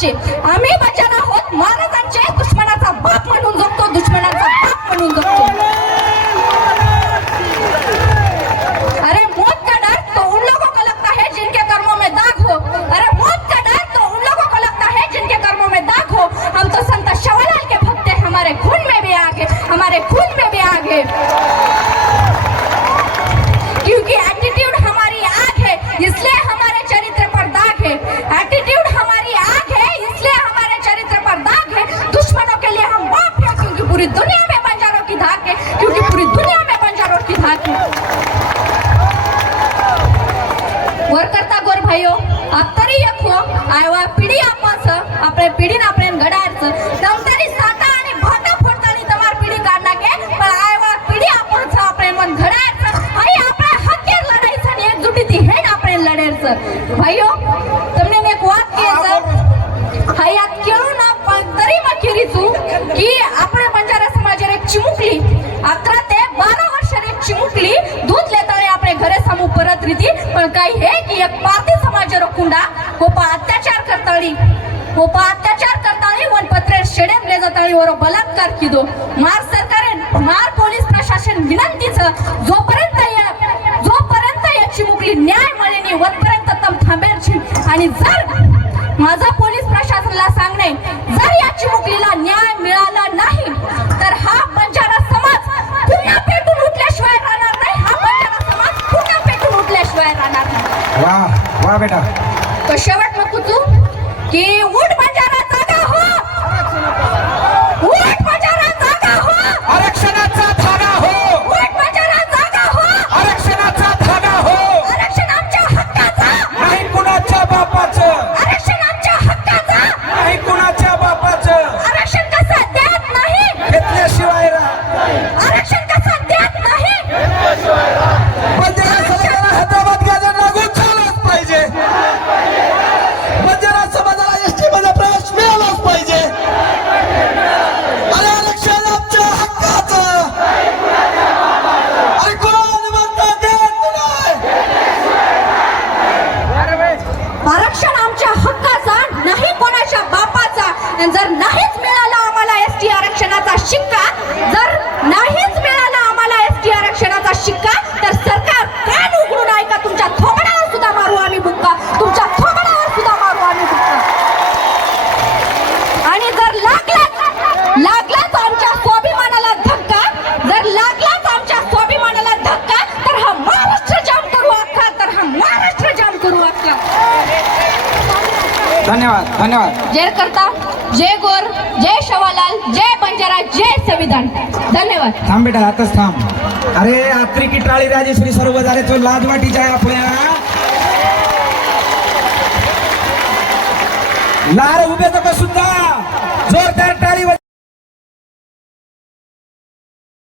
बापचे आम्ही बचाना आहोत. महाराजांचे दुश्मनाचा बाप म्हणून जगतो दुश्मनाचा बाप म्हणून जगतो. अरे मौत का डर तो उन लोगों को लगता है जिनके कर्मों में दाग हो. अरे मौत का डर तो उन लोगों को लगता है जिनके कर्मों में दाग हो. हम तो संत शवलाल के भक्त हैं हमारे खून में भी आगे हमारे खून में भी आगे. पूरी दुनिया में बंजारों की धाक है क्योंकि पूरी दुनिया में बंजारों की धाक। है वरकरता गोर भाइयों आप तरी एक हो आवा पीढ़ी आपस अपने पीढ़ी ना अपने घडाच तरी साता भाटा तमार पीढ़ी के पीढ़ी अपने मन आपने हक्के लढाई भाइयों तुमने एक बात की सर आप चिमुकली. अकरा ते बारा वर्ष चिमुकली. दूध लेता रे आपले घरे समू परत रीती पण काही हे की एक पाती समाज रो कुंडा कोपा हो अत्याचार करताळी. हो कोपा अत्याचार करताळी वन पत्रे शेडे ले जाताळी वर बलात्कार किदो. मार सरकार मार पोलीस प्रशासन विनंतीच जोपर्यंत या जोपर्यंत या चिमुकली न्याय मिळेनी वतपर्यंत तम थांबेल आणि जर माझा पोलीस प्रशासनाला सांग नाही जर या चिमुकलीला न्याय मिळा वा वा बेटा. कशा शेवट तू? की उठ जर नाहीच मिळाला आम्हाला एस टी आरक्षणाचा शिक्का धन्यवाद धन्यवाद. जय करता जय गोर जय शवालाल जय बंजारा जय संविधान. धन्यवाद. थांब बेटा आताच थांब. अरे आत्री की टाळी राजेश्वरी सर्व झाले तो लाज वाटीच्या आहे आपल्या. लार उभे तर सुद्धा. जोरदार टाळी